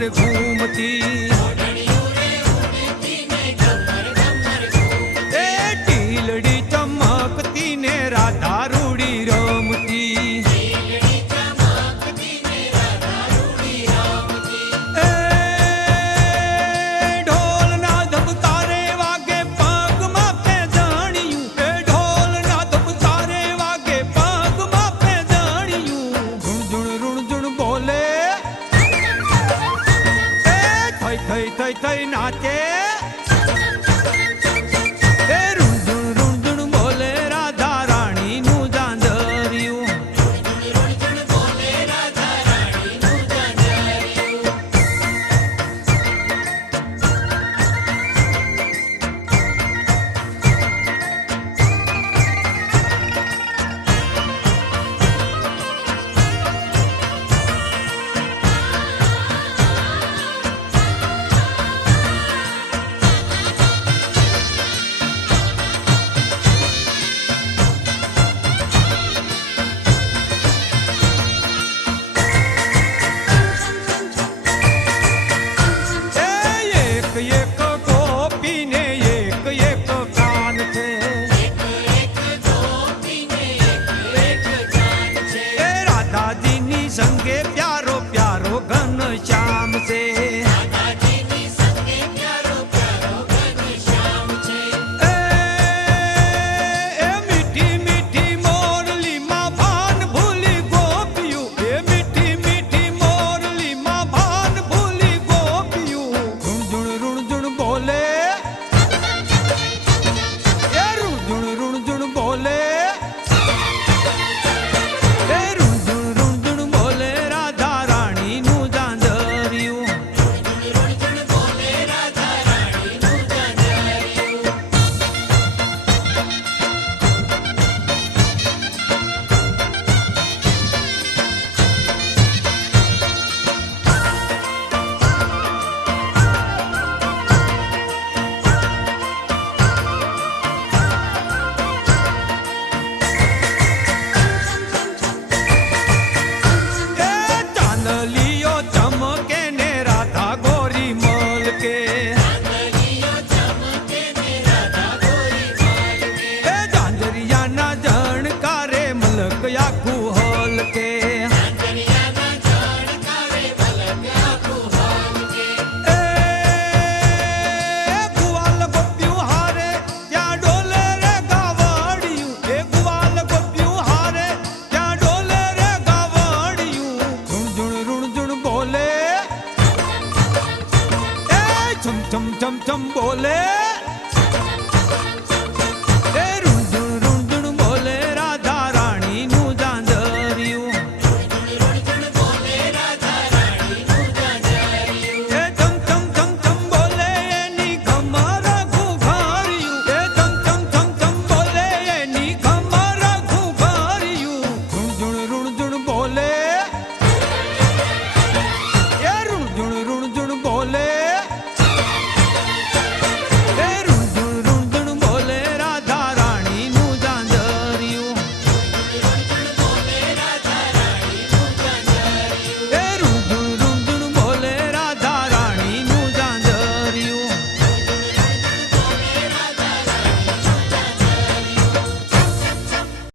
ઘમર ઘૂમતી એ ટીલડી ચમકતી ને રાધા રૂડી રમતી એ ઢોલના ધબકારે વાગે પગમાં પેદણિયું એ ઢોલના ધબકારે વાગે પગમાં પેદણિયું ઝુણઝુણ રૂણઝુણ બોલે થઈ થઈ થઈ નાચે એ રૂંધુણ રૂંધુણ બોલે રાધા રાણીનું જાંજરિયું એક ગોપીને એક એક કાન છે એ રાધાજીની સંગે પ્યારો પ્યારો ઘનશ્યામ છે એ મીઠી મીઠી મોરલીમાં ભાન ભૂલી ગોપિયું એ મીઠી મીઠી મોરલીમાં ભાન ભૂલી ગોપિયું બોલે એ રૂંધુણ રૂંધુણ બોલે એ રૂંધુણ રૂંધુણ બોલે રાધા રાણીનું જાંજરિયું ચાંદલિયો ચમકે ને રાધા ગોરી મલકે એ જાંજરિયાના જણકારે મલક આખું હલકે એ ગુવાલ ગોપ્યું હારે ત્યાં ડોલે રે ગાવડિયું એ ગુવાલ ગોપ્યું હારે ત્યાં ડોલે રે ગાવડિયું ઝુણઝુણ રૂણઝુણ બોલે એ છમ છમ છમ છમ બોલે